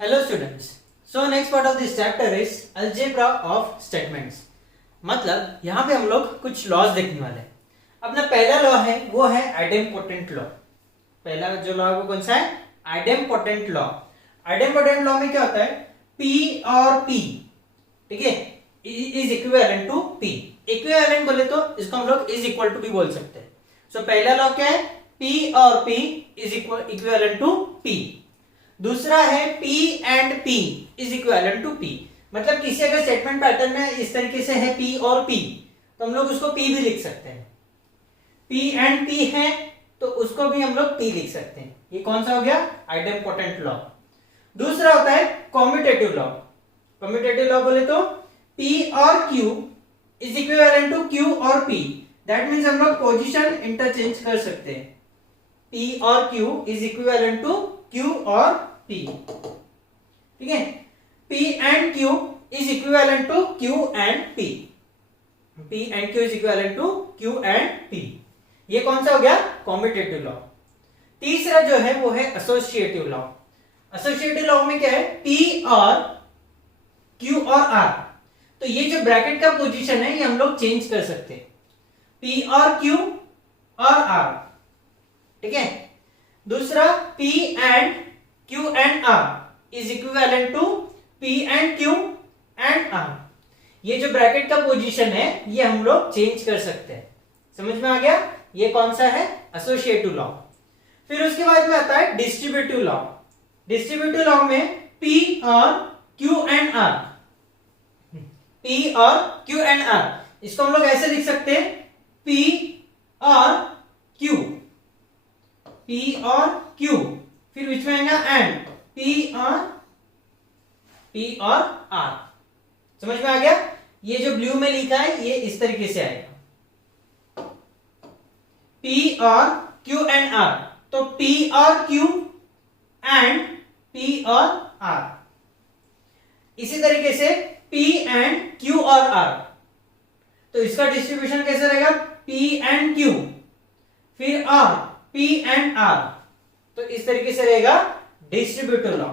Hello students. So next part of this chapter is algebra of statements. मतलब यहाँ पे हम लोग कुछ लॉज देखने वाले हैं. अपना पहला लॉ है वो है आइडेम्पोटेंट लॉ. पहला जो लॉ है वो कौन सा है? Idempotent law. आइडेम्पोटेंट लॉ में क्या होता है? P और P, ठीक है, is equivalent to P. Equivalent बोले तो इसको हम लोग इज इक्वल टू भी बोल सकते हैं. सो पहला लॉ क्या है? P और P is equivalent to P. दूसरा है P and P is equivalent to P. मतलब किसी अगर स्टेटमेंट पैटर्न में इस तरीके से है P और P तो हम लोग उसको P भी लिख सकते हैं. P एंड P है तो उसको भी हम लोग P लिख सकते हैं. ये कौन सा हो गया? Idempotent law. दूसरा होता है कॉम्यूटेटिव लॉ. कॉम्यूटेटिव लॉ बोले तो P और Q is equivalent to Q और P. दैट मीन्स हम लोग पोजीशन इंटरचेंज कर सकते हैं. P और Q is equivalent to Q और P. ठीक है, P and Q is equivalent to Q and P. P and Q is equivalent to Q and P. ये कौन सा हो गया? Commutative law. तीसरा जो है वो है एसोसिएटिव लॉ. एसोसिएटिव लॉ में क्या है? P और Q और R. तो ये जो ब्रैकेट का पोजीशन है ये हम लोग चेंज कर सकते हैं. P और Q और R. ठीक है. दूसरा P and Q and R is equivalent to P and Q and R. ये जो ब्रैकेट का पोजीशन है ये हम लोग चेंज कर सकते हैं. समझ में आ गया? ये कौन सा है? Associative law. फिर उसके बाद में आता है डिस्ट्रीब्यूटिव लॉ. डिस्ट्रीब्यूटिव लॉ में P और Q एंड R. P और Q एंड R इसको हम लोग ऐसे लिख सकते हैं P और Q. P और Q फिर बीच में आएगा एंड P और R. समझ में आ गया? ये जो ब्लू में लिखा है ये इस तरीके से आएगा P और Q एंड R. तो P और Q एंड P और R. इसी तरीके से P एंड Q और R. तो इसका डिस्ट्रीब्यूशन कैसे रहेगा? P एंड Q फिर R, P एंड R. तो इस तरीके से रहेगा डिस्ट्रीब्यूटिव लॉ.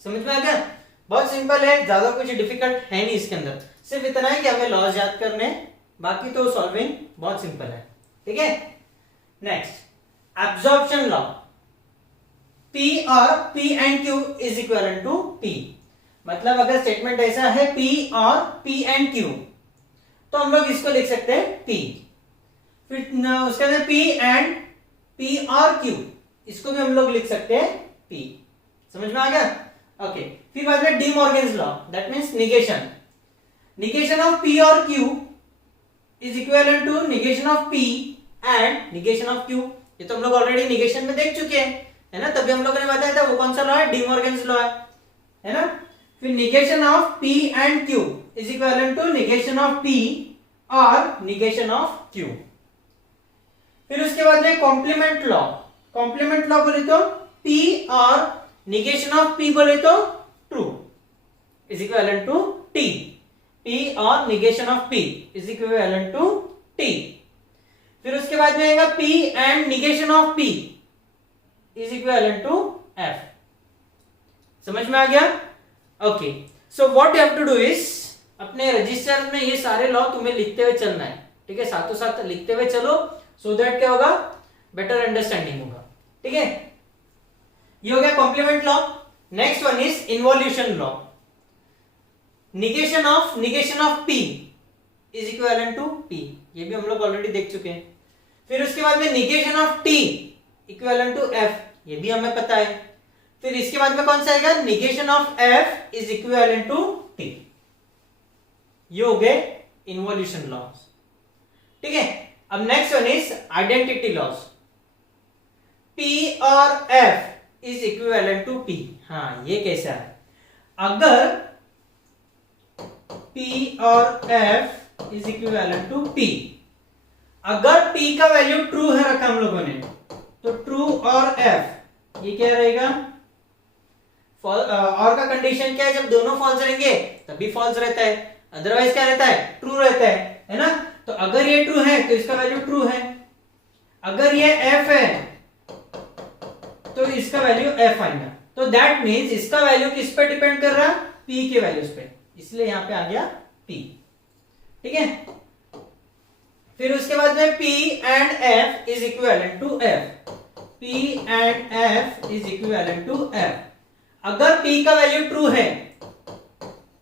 समझ में आ गया? बहुत सिंपल है, ज्यादा कुछ डिफिकल्ट है नहीं इसके अंदर. सिर्फ इतना है कि हमें लॉज याद करने, बाकी तो सॉल्विंग बहुत सिंपल है. ठीक है. Next absorption law. P और P and Q is equivalent to P. मतलब अगर स्टेटमेंट ऐसा है P और P एंड Q तो हम लोग इसको लिख सकते हैं P. फिर उसके अंदर P एंड P और Q इसको भी हम लोग लिख सकते हैं P. समझ में आ गया? ओके. फिर बाद में De Morgan's law. That means negation. Negation of P और Q is equivalent to negation of P and negation of Q. ये तो हम लोग ऑलरेडी निगेशन में देख चुके हैं, है ना? तभी हम लोगों ने बताया था वो कौन सा लॉ है? डी मॉर्गन्स लॉ है ना? फिर negation of P and Q is equivalent to negation of P और निगेशन ऑफ Q. फिर उसके बाद में कॉम्प्लीमेंट लॉ. कॉम्प्लीमेंट लॉ बोले तो P और निगेशन ऑफ P बोले तो true is equivalent to T. P और negation of P is equivalent to T. फिर उसके बाद में आएगा P and negation of P is equivalent to F. समझ में आ गया? Okay. So what you have to do is अपने रजिस्टर में ये सारे लॉ तुम्हें लिखते हुए चलना है. ठीक है, साथों साथ लिखते हुए चलो. सो दैट क्या होगा? बेटर अंडरस्टैंडिंग होगा. ठीक है, ये हो गया complement law. Next one is involution law. Negation of P is equivalent to P. ये भी हम लोग ऑलरेडी देख चुके हैं. फिर उसके बाद में negation of T equivalent to F. ये भी हमें पता है. फिर इसके बाद में कौन सा आएगा? Negation of F is equivalent to T. ये हो गए इन्वॉल्यूशन लॉज. ठीक है. अब next one is identity laws. P और F is equivalent to P. हाँ, ये कैसा है? अगर P और F is equivalent to P, अगर P का वैल्यू ट्रू है रखा हम लोगों ने तो ट्रू और F ये क्या रहेगा? और का कंडीशन क्या है? जब दोनों फॉल्स रहेंगे तभी फॉल्स रहता है, अदरवाइज क्या रहता है? ट्रू रहता है ना? तो अगर ये ट्रू है तो इसका वैल्यू ट्रू है. अगर ये F है तो इसका वैल्यू F आएगा. तो दैट मीन्स इसका वैल्यू किस पे डिपेंड कर रहा है, P के वैल्यूज पे, इसलिए यहां पे आ गया P। ठीक है, फिर उसके बाद में P and F is equivalent to F, P and F is equivalent to F। अगर P का वैल्यू ट्रू है,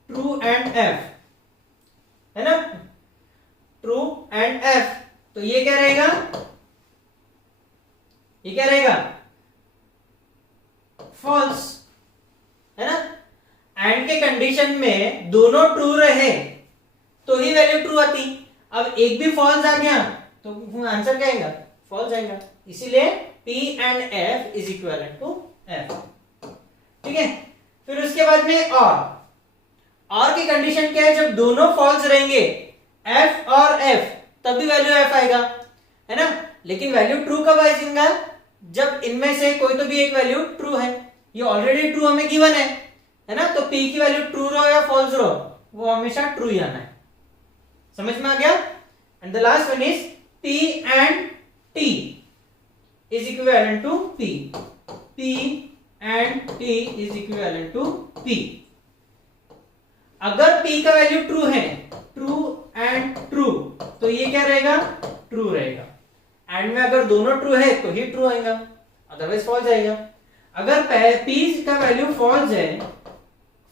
ट्रू एंड F है ना, ट्रू एंड F, तो ये क्या रहेगा, ये क्या रहेगा, फॉल्स, है ना। एंड के कंडीशन में दोनों ट्रू रहे तो ही वैल्यू ट्रू आती। अब एक भी फॉल्स आ गया तो आंसर क्या आएगा, फॉल्स आएगा। इसीलिए P and F is equivalent to F। ठीक है, फिर उसके बाद में और की कंडीशन क्या है, जब दोनों फॉल्स रहेंगे F और F तब भी वैल्यू F आएगा, है ना। लेकिन वैल्यू ट्रू कब आएगा, जब इनमें से कोई तो भी एक वैल्यू ट्रू है। ये ऑलरेडी ट्रू हमें गिवन है ना, तो P की वैल्यू ट्रू रहो या फॉल्स रहो, वो हमेशा ट्रू ही आना है। समझ में आ गया। And the last one is P and T is equivalent to P, P and T is equivalent to P। अगर P का वैल्यू ट्रू है, ट्रू एंड ट्रू, तो ये क्या रहेगा, ट्रू रहेगा। एंड में अगर दोनों ट्रू है तो ही ट्रू आएगा, अदरवाइज फॉल्स आएगा। अगर P का वैल्यू फॉल्स है,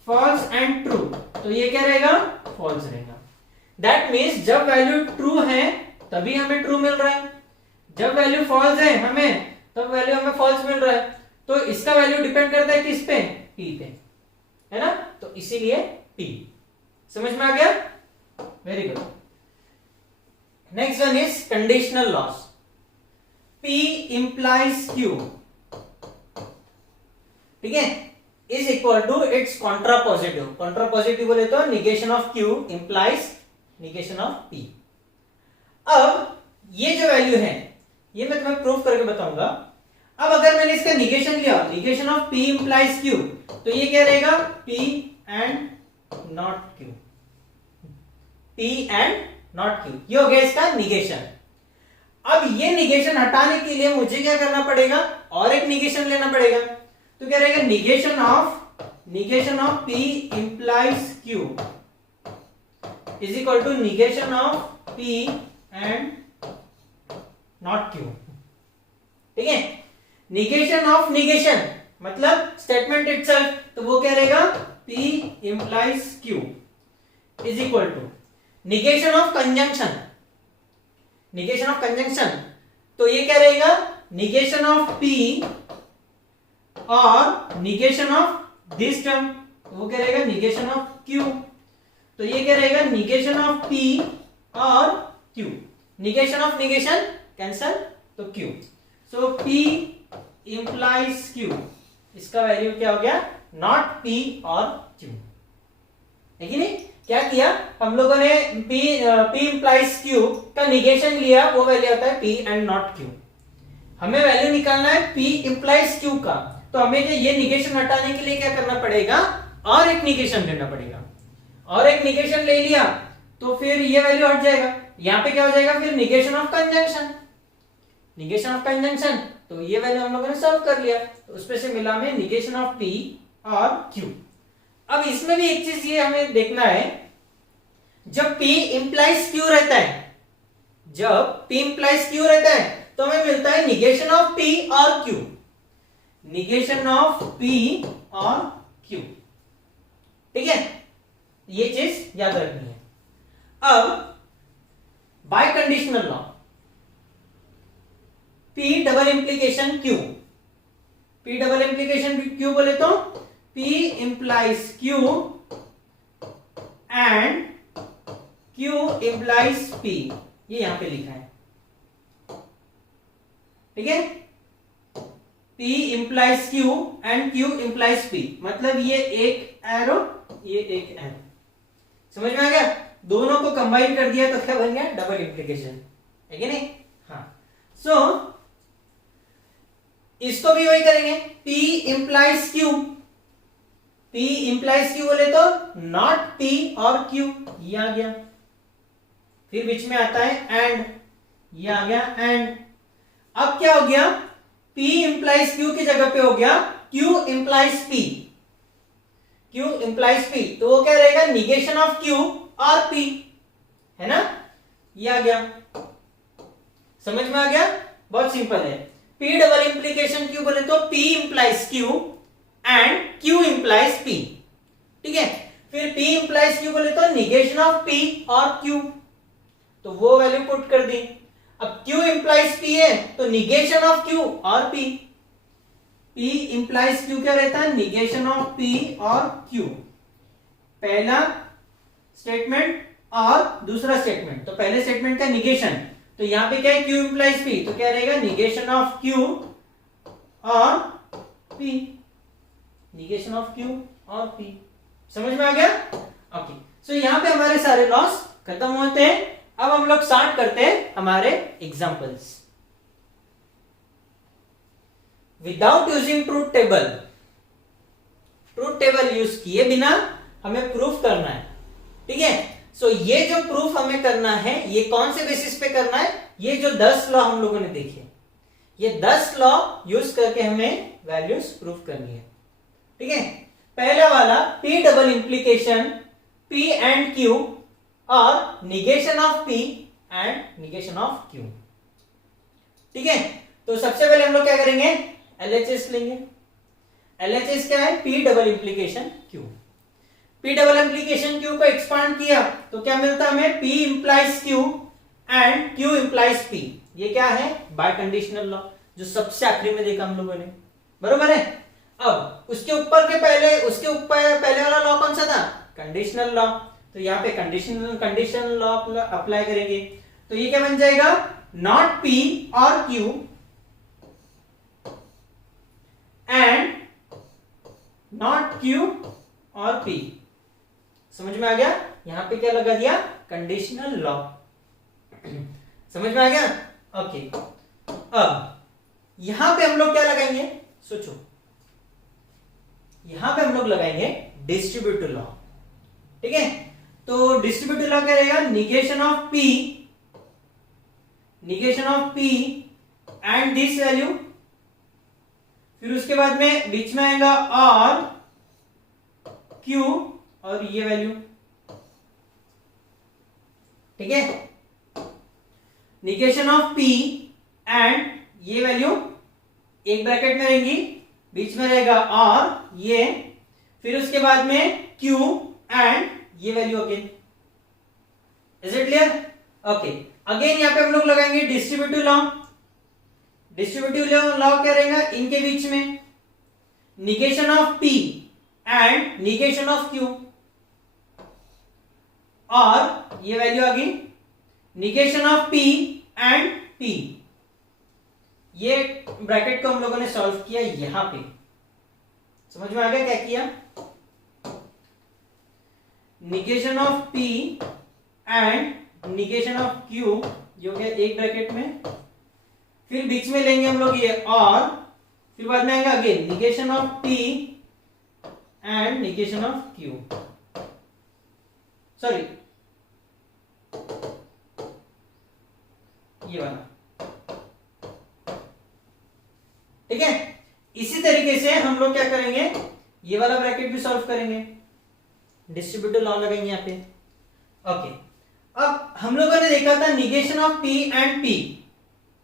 फॉल्स एंड ट्रू, तो ये क्या रहेगा, फॉल्स रहेगा। दैट मीन्स जब वैल्यू ट्रू है तभी हमें ट्रू मिल रहा है, जब वैल्यू फॉल्स है हमें तब वैल्यू हमें फॉल्स मिल रहा है। तो इसका वैल्यू डिपेंड करता है किस पे, P पे, है ना। तो इसीलिए P। समझ में आ गया, very good. Next one is conditional loss. P implies Q, ठीक है, is equal to it's contrapositive. Contrapositive बोले तो negation of Q implies negation of P। अब ये जो वैल्यू है ये मैं तुम्हें प्रूफ करके बताऊंगा। अब अगर मैंने इसका निगेशन लिया, negation of P implies Q, तो ये क्या रहेगा, P and not Q, P and not Q, ये हो गया इसका निगेशन। अब ये निगेशन हटाने के लिए मुझे क्या करना पड़ेगा, और एक निगेशन लेना पड़ेगा। तो क्या रहेगा, negation of P implies Q is equal to negation of P and not Q। ठीक है, निगेशन ऑफ निगेशन मतलब स्टेटमेंट इटसेल्फ, तो वो क्या रहेगा, P implies Q is equal to negation of conjunction. Negation of conjunction, तो ये क्या रहेगा, निगेशन ऑफ P और निगेशन ऑफ दिस टर्म, तो वो क्या रहेगा, निगेशन ऑफ Q। तो ये क्या रहेगा, निगेशन ऑफ P और Q, negation of negation cancel, तो Q। सो P इंप्लाइज Q, इसका वैल्यू क्या हो गया, नॉट P और Q, है कि नहीं। क्या किया हम लोगों ने, P इंप्लाइज Q का निगेशन लिया, वो वैल्यू आता है P एंड नॉट Q। हमें वैल्यू निकालना है P इंप्लाइज Q का, तो हमें ये निगेशन हटाने के लिए क्या करना पड़ेगा, और एक निगेशन लेना पड़ेगा। और एक निगेशन ले लिया तो फिर ये वैल्यू हट जाएगा। यहां पे क्या हो जाएगा, फिर negation of conjunction, negation of conjunction, तो ये वैल्यू हम लोगों ने सॉल्व कर लिया, तो उसमें से मिला हमें निगेशन ऑफ P और Q। अब इसमें भी एक चीज ये हमें देखना है, जब P इंप्लाइज Q रहता है, जब P इंप्लाइज Q रहता है तो हमें मिलता है निगेशन ऑफ P और Q, निगेशन ऑफ P और Q। ठीक है, ये चीज याद रखनी है। अब bye conditional law, P double implication Q, P double implication Q बोले तो P implies Q and Q implies P, ये यहां पे लिखा है। ठीक है, P implies Q and Q implies P, मतलब ये एक एरो, ये एक एरो। समझ में आ गया, दोनों को कंबाइन कर दिया तो क्या बन गया, डबल इंप्लीकेशन, है कि नहीं। हाँ, सो इसको भी वही करेंगे, P implies Q, P implies Q बोले तो नॉट P और Q, ये आ गया। फिर बीच में आता है एंड, ये आ गया एंड। अब क्या हो गया, P इंप्लाइज Q की जगह पे हो गया Q implies P। Q implies P, तो वो क्या रहेगा, निगेशन ऑफ Q और P, है ना, ये आ गया। समझ में आ गया, बहुत सिंपल है। P डबल इंप्लीकेशन Q बोले तो P implies Q and Q implies P, ठीक है। फिर P इंप्लाइज Q बोले तो निगेशन ऑफ P और Q, तो वो वैल्यू पुट कर दी। अब Q इंप्लाइज P है तो निगेशन ऑफ Q और P, P इंप्लाइज Q क्या रहता है, निगेशन ऑफ P और Q, पहला स्टेटमेंट और दूसरा स्टेटमेंट। तो पहले स्टेटमेंट का निगेशन, तो यहां पे क्या है, Q इंप्लाइज P, तो क्या रहेगा, निगेशन ऑफ Q और P, निगेशन ऑफ Q और P। समझ में आ गया, ओके। सो यहां पे हमारे सारे लॉस खत्म होते हैं। अब हम लोग स्टार्ट करते हैं हमारे examples. Without using truth table, truth table use किए बिना हमें प्रूफ करना है, ठीक है। सो ये जो प्रूफ हमें करना है, ये कौन से बेसिस पे करना है, ये जो 10 लॉ हम लोगों ने देखे, ये 10 लॉ यूज करके हमें वैल्यूज प्रूफ करनी है, ठीक है। पहला वाला P double implication P and Q और negation of P and negation of Q, ठीक है। तो सबसे पहले हम लोग क्या करेंगे, LHS लेंगे। LHS क्या है, P double implication Q। P double implication Q को एक्सपांड किया तो क्या मिलता है हमें, P implies Q and Q implies P। ये क्या है, बाय कंडीशनल लॉ, जो सबसे आखिरी में देखा हम लोगों ने, बरोबर है। अब उसके ऊपर पहले वाला लॉ कौन सा था, कंडीशनल लॉ, तो यहाँ पे कंडीशनल लॉ अप्लाई करेंगे, तो ये क्या बन जाएगा, नॉट P और Q एंड नॉट Q और P। समझ में आ गया, यहां पे क्या लगा दिया, कंडीशनल लॉ। समझ में आ गया, ओके। अब यहां पे हम लोग क्या लगाएंगे, सोचो, यहां पे हम लोग लगाएंगे डिस्ट्रीब्यूटिव लॉ, ठीक है। तो डिस्ट्रीब्यूटिव लॉ क्या रहेगा, negation of P and this value, फिर उसके बाद में बीच में आएगा और Q और ये वैल्यू, ठीक है। निगेशन ऑफ P एंड ये वैल्यू एक ब्रैकेट में रहेंगी, बीच में रहेगा और ये, फिर उसके बाद में Q एंड ये value again. Is it clear, okay. Again यहां पे हम लोग लगाएंगे डिस्ट्रीब्यूटिव लॉ। डिस्ट्रीब्यूटिव लॉ क्या रहेगा, इनके बीच में negation of P and negation of Q और ये वैल्यू आ गई negation of P and P। ये ब्रैकेट को हम लोगों ने सॉल्व किया यहां पे, समझ में आ गया क्या किया, negation of P and negation of Q जो कि एक ब्रैकेट में, फिर बीच में लेंगे हम लोग ये और, फिर बाद में आएगा again negation of P and negation of Q, sorry ये वाला, ठीक है। इसी तरीके से हम लोग क्या करेंगे, ये वाला ब्रैकेट भी सॉल्व करेंगे, डिस्ट्रीब्यूटिव लॉ लगाएंगे यहाँ पे, ओके। अब हम लोगों ने देखा था negation of P and P,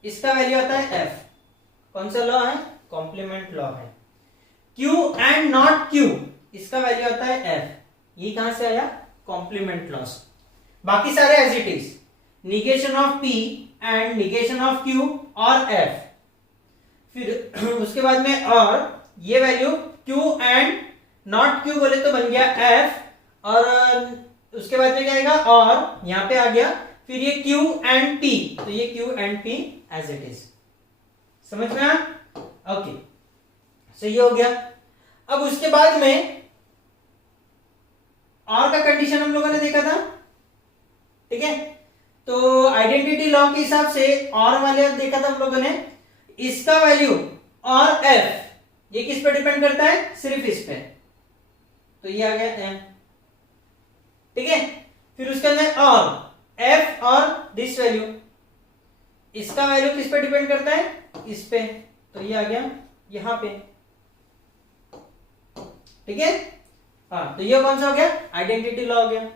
इसका वैल्यू आता है F। कौन सा लॉ है, कॉम्प्लीमेंट लॉ है। Q एंड नॉट Q, इसका वैल्यू आता है F। ये कहां से आया, कॉम्प्लीमेंट लॉस। बाकी सारे as it is, negation of P and negation of Q और F, फिर उसके बाद में और ये value Q and not Q बोले तो बन गया F, और उसके बाद में क्या आएगा, और यहां पे आ गया, फिर ये Q एंड P, तो ये Q and P as it is. समझ में आया, ओके। सही हो गया। अब उसके बाद में और का कंडीशन हम लोगों ने देखा था, ठीक है। तो आइडेंटिटी लॉ के हिसाब से और वाले देखा था हम लोगों ने, इसका वैल्यू और F ये किस पे डिपेंड करता है, सिर्फ इस पे, तो ये आ गया M, ठीक है। फिर उसके अंदर और F और दिस वैल्यू, इसका वैल्यू किस पे डिपेंड करता है, इस पे, तो ये आ गया यहां पे, ठीक है। हाँ, तो ये कौन सा हो गया, आइडेंटिटी लॉ हो गया।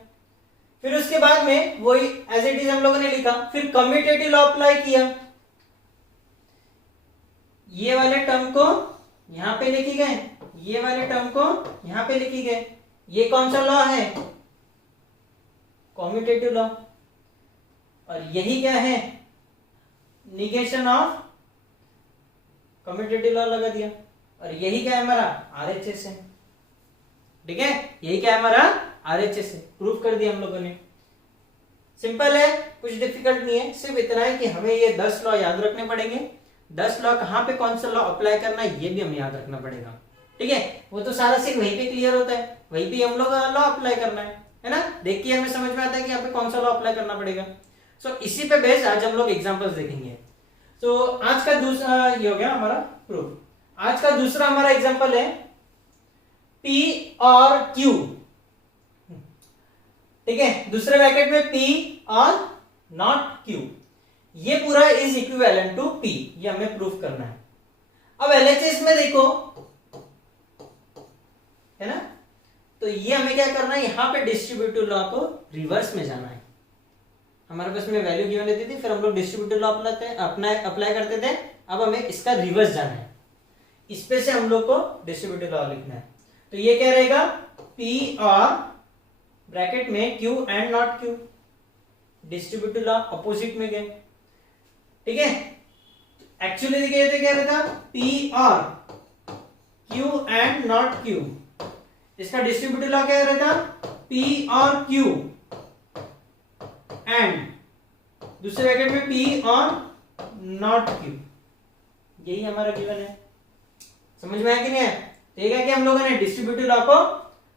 फिर उसके बाद में वही एज इट इज हम लोगों ने लिखा, फिर कम्यूटेटिव लॉ अप्लाई किया, ये वाले टर्म को यहां पे लिखी गए, ये वाले टर्म को यहां पे लिखी गए। ये कौन सा लॉ है, कम्यूटेटिव लॉ, और यही क्या है, निगेशन ऑफ कम्यूटेटिव लॉ लगा दिया, और यही क्या है हमारा आरएचएस है, ठीक है। यही क्या है हमारा आरएचएस है, प्रूफ कर दिया हम लोगों ने। सिंपल है, कुछ डिफिकल्ट नहीं है, सिर्फ इतना है कि हमें ये 10 लॉ याद रखने पड़ेंगे। 10 लॉ कहां पे कौन सा लॉ अप्लाई करना है ये भी हमें याद रखना पड़ेगा, ठीक है। वो तो सारा सीन वहीं पे क्लियर होता है, वहीं पे हम लोग लॉ अप्लाई करना है ना। देख के हमें समझ में आता है कि यहाँ पे कौन सा लॉ अप्लाई करना पड़ेगा। सो इसी पे बेस्ड आज हम लोग एग्जांपल्स देखेंगे। तो आज का दूसरा ये हो गया हमारा प्रूफ। आज का दूसरा हमारा एग्जांपल है P और Q, ठीक है। दूसरे ब्रैकेट में P और नॉट Q, ये पूरा इज इक्विवेलेंट टू P, ये हमें प्रूफ करना है। अब LHS में देखो, है ना, तो ये हमें क्या करना है, यहां पे डिस्ट्रीब्यूटिव लॉ को रिवर्स में जाना है। हमारे पास में वैल्यू गिवन रहती थी, फिर हम लोग डिस्ट्रीब्यूटिव लॉ अप्लाई करते थे। अब हमें इसका रिवर्स जाना है, इस पे से हम लोग को डिस्ट्रीब्यूटिव लॉ लिखना है। तो ये क्या रहेगा, P और ब्रैकेट में Q and not Q, distributive law opposite में गए, ठीक है। एक्चुअली देखिए क्या रहता, P और Q एंड नॉट Q, इसका डिस्ट्रीब्यूटिव लॉ क्या रहता, P और Q एंड दूसरे ब्रैकेट में P और नॉट Q, यही हमारा गिवन है। समझ में आया कि नहीं है। तो ये क्या हम लोगों ने डिस्ट्रीब्यूटिव लॉ को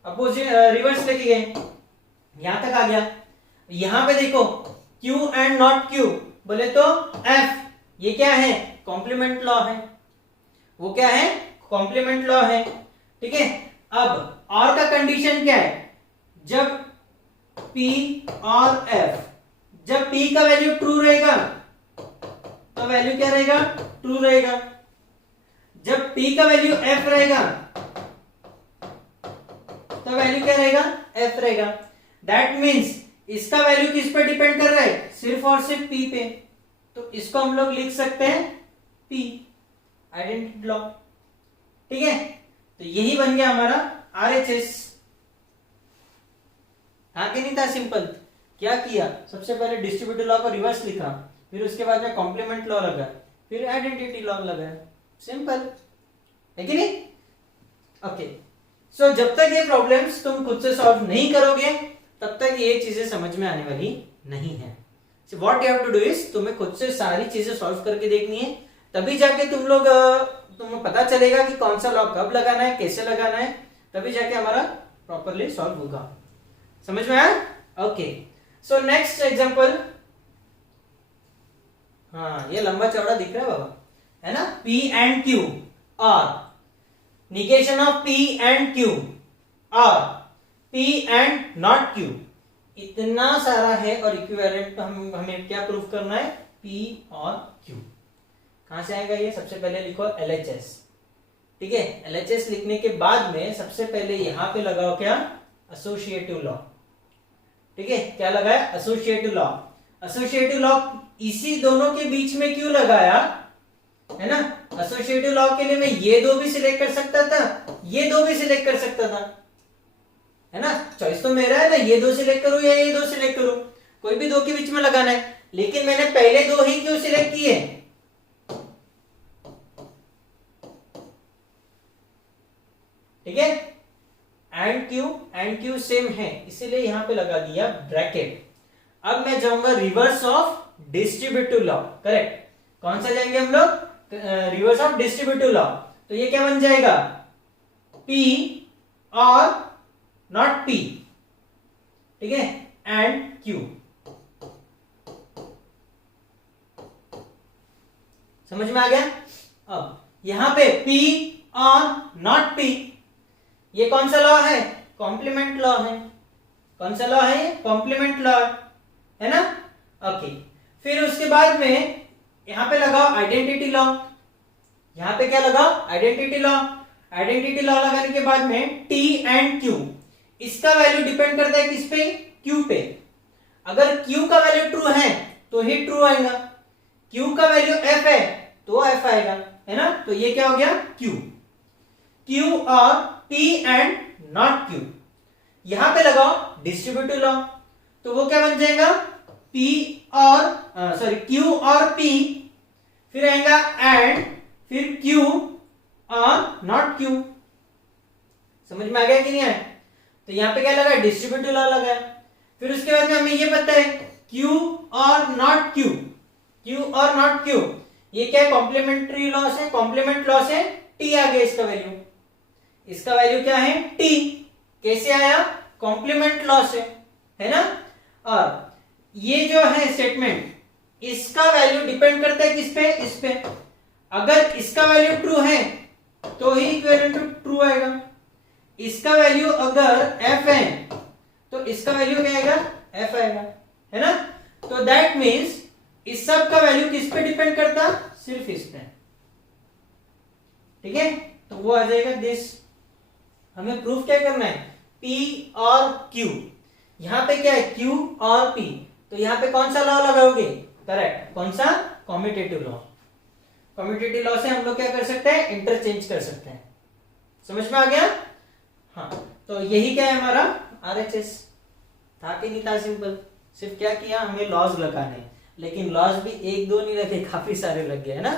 अपोजिट रिवर्स लेके गए, यहां तक आ गया। यहां पे देखो Q एंड नॉट Q बोले तो F, ये क्या है, कॉम्प्लीमेंट लॉ है, वो क्या है, कॉम्प्लीमेंट लॉ है, ठीक है। अब और का कंडीशन क्या है, जब P और F, जब P का वैल्यू ट्रू रहेगा तो वैल्यू क्या रहेगा, ट्रू रहेगा। जब P का वैल्यू F रहेगा तो वैल्यू क्या रहेगा, F रहेगा। दैट मीन्स इसका वैल्यू किस पे डिपेंड कर रहा है, सिर्फ और सिर्फ P पे, तो इसको हम लोग लिख सकते हैं P, आइडेंटिटी लॉ, ठीक है। तो यही बन गया हमारा RHS। हाँ कि नहीं था, सिंपल। क्या किया, सबसे पहले डिस्ट्रीब्यूटिव लॉ को रिवर्स लिखा, फिर उसके बाद में कॉम्प्लीमेंट लॉ लगा, फिर आइडेंटिटी लॉ लगाया, सिंपल है कि नहीं। ओके, सो जब तक ये प्रॉब्लम्स तुम खुद से सॉल्व नहीं करोगे तब तक ये चीजें समझ में आने वाली नहीं है। So what you have to do is, तुम्हें खुद से सारी चीजें सॉल्व करके देखनी है, तभी जाके तुम्हें पता चलेगा कि कौन सा लॉ कब लगाना है, कैसे लगाना है, तभी जाके हमारा प्रॉपरली सॉल्व होगा। समझ में आया। ओके, सो नेक्स्ट एग्जांपल, हाँ ये लंबा चौड़ा दिख रहा है बाबा, है ना। P एंड Q और negation of P and Q और P एंड नॉट Q, इतना सारा है और इक्विवेलेंट हमें क्या प्रूफ करना है, P और Q। कहां से आएगा ये, सबसे पहले लिखो LHS, ठीक है। LHS लिखने के बाद में सबसे पहले यहां पे लगाओ क्या, एसोसिएटिव लॉ, ठीक है। क्या लगाया, एसोसिएटिव लॉ। एसोसिएटिव लॉ इसी दोनों के बीच में क्यों लगाया, है ना। एसोसिएटिव लॉ के लिए मैं ये दो भी सिलेक्ट कर सकता था, ये दो भी सिलेक्ट कर सकता था, है ना। चॉइस तो मेरा है ना, ये दो सिलेक्ट करूं या ये दो सिलेक्ट करूं, कोई भी दो के बीच में लगाना है, लेकिन मैंने पहले दो ही क्यों सिलेक्ट किए, ठीक है। एंड क्यू सेम है, इसीलिए यहां पे लगा दिया ब्रैकेट। अब मैं जाऊंगा reverse of distributive law, correct. कौन सा जाएंगे हम लोग, रिवर्स ऑफ डिस्ट्रीब्यूटिव लॉ। तो ये क्या बन जाएगा, P और नॉट P, ठीक है, एंड Q। समझ में आ गया। अब यहां पे P और नॉट P, ये कौन सा लॉ है, कॉम्प्लीमेंट लॉ है। कौन सा लॉ है, ये कॉम्प्लीमेंट लॉ है ना। ओके, फिर उसके बाद में यहां पे लगाओ आइडेंटिटी लॉ, यहाँ पे क्या लगा, आइडेंटिटी लॉ। आइडेंटिटी लॉ लगाने के बाद में T एंड Q, इसका वैल्यू डिपेंड करता है किस पे, Q पे। अगर Q का वैल्यू ट्रू है तो ही ट्रू आएगा, Q का वैल्यू F है तो F आएगा, है ना। तो ये क्या हो गया, Q और P एंड नॉट Q। यहां पे लगाओ डिस्ट्रीब्यूटिव लॉ, तो वो क्या बन जाएगा, Q और P, फिर आएगा एंड, फिर Q और नॉट Q। समझ में आ गया कि नहीं आया। तो यहां पे क्या लगा, डिस्ट्रीब्यूटिव लॉ लगा। फिर उसके बाद में हमें ये पता है Q और नॉट Q, ये क्या है, कॉम्प्लीमेंट्री लॉ से, कॉम्प्लीमेंट लॉ से T आ गया इसका वैल्यू। इसका वैल्यू क्या है, T। कैसे आया, कॉम्प्लीमेंट लॉ से, है ना। और ये जो है स्टेटमेंट, इसका वैल्यू डिपेंड करता है किस पे, इस पे। अगर इसका वैल्यू ट्रू है तो ही इक्विवेलेंट टू ट्रू आएगा। इसका वैल्यू अगर f है तो इसका वैल्यू क्या आएगा, f आएगा, है ना। तो दैट मीन्स इस सब का वैल्यू किस पे डिपेंड करता, सिर्फ इस पे, ठीक है। तो वो आ जाएगा दिस। हमें प्रूफ क्या करना है, P और Q। यहां पे क्या है, Q और P, तो यहां पे कौन सा लॉ लगाओगे, करेक्ट, कौन सा, कॉम्यूटेटिव लॉ। कॉम्यूटेटिव लॉ से हम लोग क्या कर सकते हैं, इंटरचेंज कर सकते हैं। समझ में आ गया। हाँ, तो यही क्या है हमारा RHS। था कि नहीं था, सिंपल। सिर्फ क्या किया, हमें लॉज लगाने, लेकिन लॉज भी एक दो नहीं रखे, काफी सारे लग गए, है ना।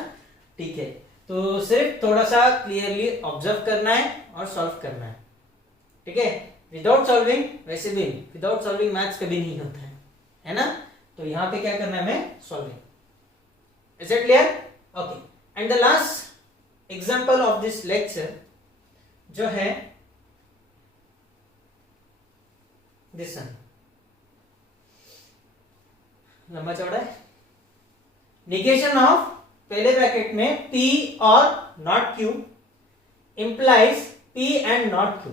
ठीक है, तो सिर्फ थोड़ा सा क्लियरली ऑब्जर्व करना है और सॉल्व करना है, ठीक है। विदाउट सॉल्विंग, वैसे भी विदाउट सॉल्विंग मैथ्स कभी नहीं होता है ना। तो यहां पे क्या करना है हमें, solving. Is it clear, okay. And the last example of this lecture जो है दिस वन, लंबा चौड़ा है। निगेशन ऑफ, पहले ब्रैकेट में P और not Q implies P and not Q.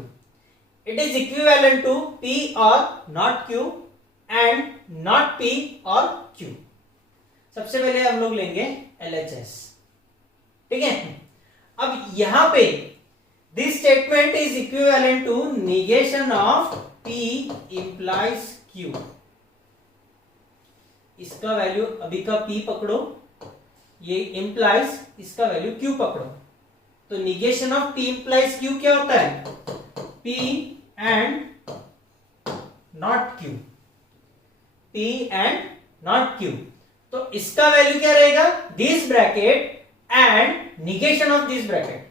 It is equivalent to P or not Q and not P or Q. सबसे पहले हम लोग लेंगे LHS, ठीक है। अब यहां पे this statement is equivalent to negation of P implies Q. इसका वैल्यू अभी का P पकड़ो, ये implies इसका वैल्यू Q पकड़ो। तो negation of P implies Q क्या होता है, P and not Q, P and not Q। तो इसका वैल्यू क्या रहेगा, this bracket and negation of this bracket,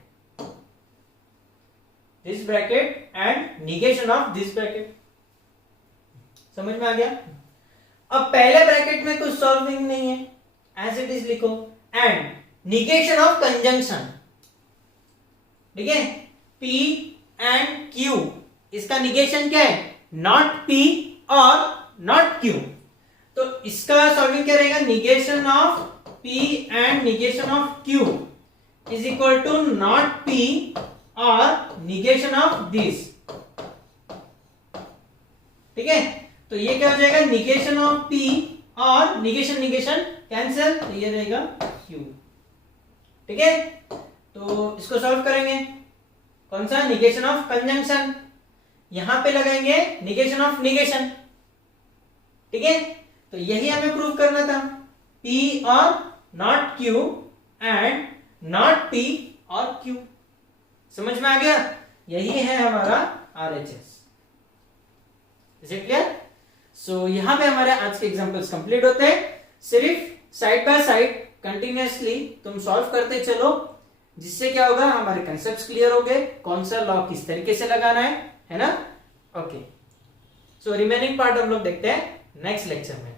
this bracket and negation of this bracket. समझ में आ गया। अब पहले ब्रैकेट में कुछ सॉल्विंग नहीं है, एज इट इज लिखो, एंड निगेशन ऑफ कंजंक्शन, ठीक है। P एंड Q, इसका निगेशन क्या है, नॉट P और नॉट Q। तो इसका सॉल्विंग क्या रहेगा, negation of P and negation of Q is equal to not P और निगेशन ऑफ दिस, ठीक है। तो ये क्या हो जाएगा, निगेशन ऑफ P और निगेशन कैंसिल, तो ये रहेगा Q, ठीक है। तो इसको सॉल्व करेंगे, कौन सा, निगेशन ऑफ कंजंक्शन। यहां पे लगाएंगे निगेशन ऑफ निगेशन, ठीक है। तो यही हमें प्रूव करना था, P और not Q and not P और Q। समझ में आ गया, यही है हमारा RHS। Is it clear. So यहां पे हमारे आज के एग्जांपल्स कंप्लीट होते हैं। सिर्फ साइड बाय साइड कंटिन्यूअसली तुम सॉल्व करते चलो, जिससे क्या होगा, हमारे कंसेप्ट्स क्लियर हो गए, कौन सा लॉ किस तरीके से लगाना है ना। ओके, सो रिमेनिंग पार्ट हम लोग देखते हैं नेक्स्ट लेक्चर में।